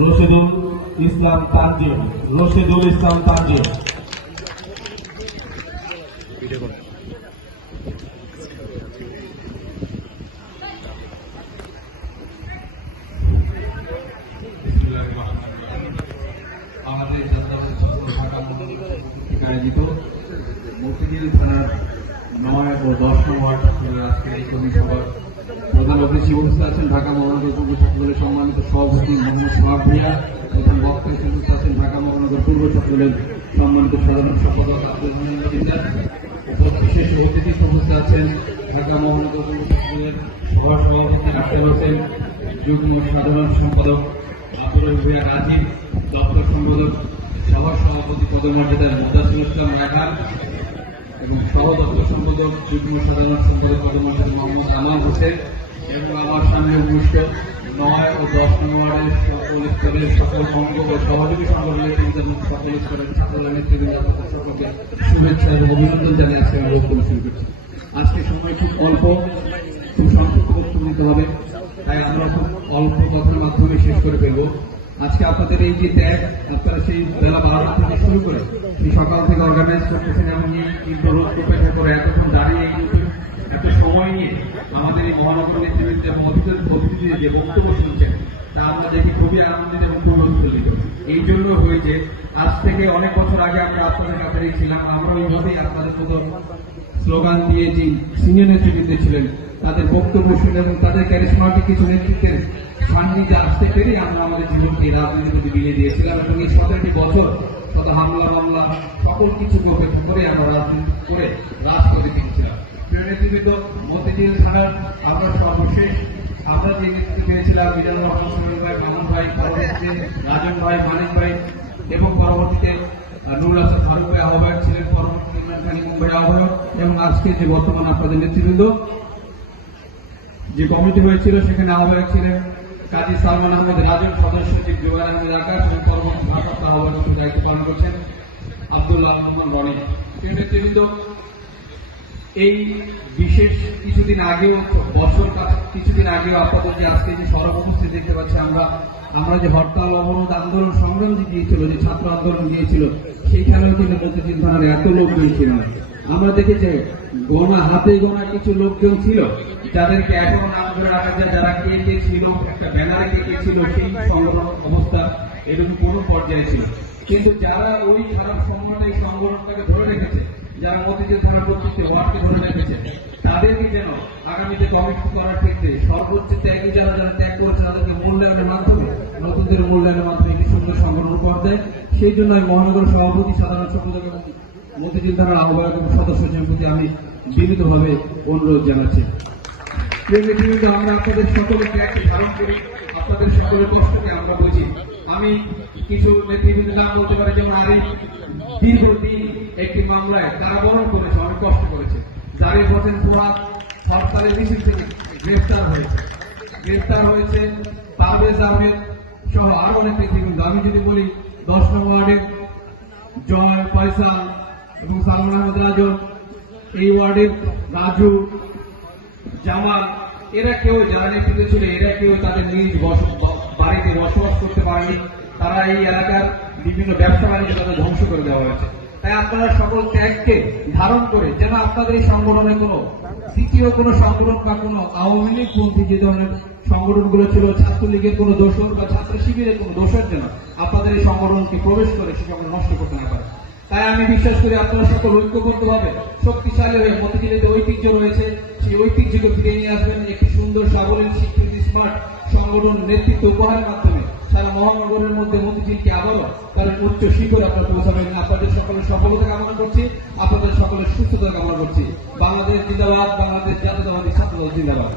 রশিদুল ইসলাম তানজিম, রশিদুল ইসলাম তানজিম। আমাদের থানার নয় ও দশ নম্বর আজকের এই কর্মী সভার অতিথি উপস্থিত আছেন ঢাকা মহানগর পূর্ব ছাত্রদলের সম্মানিত সভাপতি মোহাম্মদ সোহাগ ভূঁইয়া, প্রধান বক্তা হিসেবে উপস্থিত আছেন ঢাকা মহানগর পূর্ব ছাত্রদলের সম্মানিত সাধারণ সম্পাদক আব্দুল মজুমদার বিশেষ অতিথি আছেন ঢাকা মহানগর পূর্ব ছাত্রদলের সভাপতি হোসেন, যুগ্ম সাধারণ সম্পাদক আব্দুল ভূঁইয়া রাজীব, দপ্তর সম্পাদক সভা সভাপতি পদমর্যাদার মুদাসুল ইসলাম এবং সহ সম্পাদক, যুগ্ম সাধারণ সম্পাদক পদমর্যাদা মোহাম্মদ আমান হোসেন। এবং আমার সামনে উপস্থিত নয় ও দশ নম্বরের সকল স্তরের সকল বঙ্গ শুভেচ্ছা অভিনন্দন জানিয়ে আজকে সময় খুব অল্প, খুব সংক্ষিপ্ত বক্তব্য হবে, তাই আমরা খুব অল্প কথার মাধ্যমে শেষ করে ফেলব। আজকে আপনাদের এই যে ত্যাগ, আপনারা সেই বেলা বারোটা থেকে শুরু করে সেই সকাল থেকে অর্গানাইজ করতেছেন এমন কিন্তু রোদ উপেক্ষা করে এতক্ষণ দাঁড়িয়ে এই এত সময় নিয়ে আমাদের এই মহানগর নেতৃবৃন্দ এবং অতিথিদের যে বক্তব্য শুনছেন, তা দেখি খুবই আনন্দিত এবং খুব উৎফুল্লিত এই জন্য হয়েছে, আজ থেকে অনেক বছর আগে আমরা আপনাদের কাছে ছিলাম, আমরা ওইভাবেই আপনাদের মতো স্লোগান দিয়ে যে সিনিয়র নেতৃবৃন্দ ছিলেন, তাদের বক্তব্য শুনে এবং তাদের ক্যারিসমাটিক কিছু নেতৃত্বের সান্নিধ্যে আসতে পেরে আমরা আমাদের জীবনকে রাজনীতির প্রতি বিলিয়ে দিয়েছিলাম এবং এই সতেরোটি বছর শত হামলা, মামলা, সকল কিছু উপেক্ষা করে আমরা রাজনীতি করে রাজপথে ফিরেছিলাম আমরা সর্বশেষ আমরা যে নেতৃত্ব পেয়েছিলাম ভাই ভাই রাজন ভাই, মানিক ভাই, এবং পরবর্তীতে নুরুল ফারুক ভাই আহ্বায়ক ছিলেন এবং আজকে যে বর্তমান আপনাদের নেতৃবৃন্দ, যে কমিটি হয়েছিল, সেখানে আহ্বায়ক ছিলেন কাজী সালমান আহমেদ রাজন, সদস্য সচিব জুবাইর আহমেদ আকাশ, এবং পরবর্তী ভারপ্রাপ্ত আহ্বায়ক দায়িত্ব পালন করছেন আব্দুল্লাহ রহমান রনি। নেতৃবৃন্দ এই বিশেষ কিছুদিন আগেও, বছর কিছুদিন আগেও আপনাদের যে আজকে যে উপস্থিত দেখতে পাচ্ছি আমরা আমরা যে হরতাল, অবরোধ আন্দোলন সংগ্রাম যে দিয়েছিল, যে ছাত্র আন্দোলন দিয়েছিল সেইখানেও কিন্তু মতিঝিল থানার এত লোকজন ছিল না। আমরা দেখেছি গোনা, হাতে গোনা কিছু লোকজন ছিল, যাদেরকে এখনও নাম ধরে রাখা যায়, যারা কে কে ছিল, একটা ব্যানারে কে কে ছিল, সেই সংগঠন অবস্থা এরকম কোনো পর্যায়ে ছিল কিন্তু যারা ওই খারাপ সম্মানে এই সংগঠনটাকে ধরে রেখেছে যারা মতিঝিল ধরা কর্তৃত্বে ওয়ার্ডকে ধরে রেখেছে তাদেরকে যেন আগামীতে কমিটি করার ক্ষেত্রে সর্বোচ্চ ত্যাগী যারা যারা ত্যাগ করেছে তাদেরকে মূল্যায়নের মাধ্যমে, নতুনদের মূল্যায়নের মাধ্যমে একটি সুন্দর সংগঠন উপহার দেয়। সেই জন্য আমি মহানগর সভাপতি, সাধারণ সম্পাদক এবং মতিঝিল আহ্বায়ক এবং সদস্য প্রতি আমি বিনীতভাবে অনুরোধ জানাচ্ছি। আপনাদের করি। আপনাদের সকলের কষ্টকে আমরা বুঝি। আমি কিছু নেতৃবৃন্দ নাম বলতে পারি, যেমন আরিফ একটি মামলায় কারাবরণ করেছে কষ্ট করেছে। জারিফ হোসেন ফুরাদ হরতালের হয়েছে। গ্রেফতার হয়েছে পারভেজ আহমেদ আরও অনেক আমি যদি বলি, দশ নম্বর ওয়ার্ডের জয় ফয়সাল এবং সালমান আহমদ রাজন, এই ওয়ার্ডের রাজু জামাল এরা কেউ যারা নেতৃত্বে ছিল এরা কেউ তাদের নিজ বাড়িতে বসবাস করতে পারেনি। তারা এই এলাকার বিভিন্ন ব্যবসা বাণিজ্য তাদের ধ্বংস করে দেওয়া হয়েছে। তাই আপনারা সকল ত্যাগকে ধারণ করে, যেন আপনাদের এই সংগঠনে কোনো তৃতীয় কোনো সংগঠন বা কোনো আওয়ামী লীগ পন্থী যে ধরনের সংগঠনগুলো ছিল, ছাত্রলীগের কোনো দোষর বা ছাত্র শিবিরের কোনো দোষের জন্য আপনাদের এই সংগঠনকে প্রবেশ করে সে সংগঠন নষ্ট করতে না পারে। তাই আমি বিশ্বাস করি আপনারা সকল ঐক্যবদ্ধভাবে, শক্তিশালী হয়ে মতিঝিলিতে ঐতিহ্য রয়েছে। সেই ঐতিহ্যকে ফিরে নিয়ে আসবেন, একটি সুন্দর সাবলীল শিক্ষিত স্মার্ট সংগঠন নেতৃত্ব উপহারের মাধ্যমে। সারা মহানগরের মধ্যে মতিঝিলকে আবারও তার উচ্চ শিখরে আপনারা পৌঁছাবেন আপনাদের সকলের সফলতা কামনা করছি, আপনাদের সকলের সুস্থতা কামনা করছি। বাংলাদেশ জিন্দাবাদ, বাংলাদেশ জাতীয়তাবাদী ছাত্রদল জিন্দাবাদ।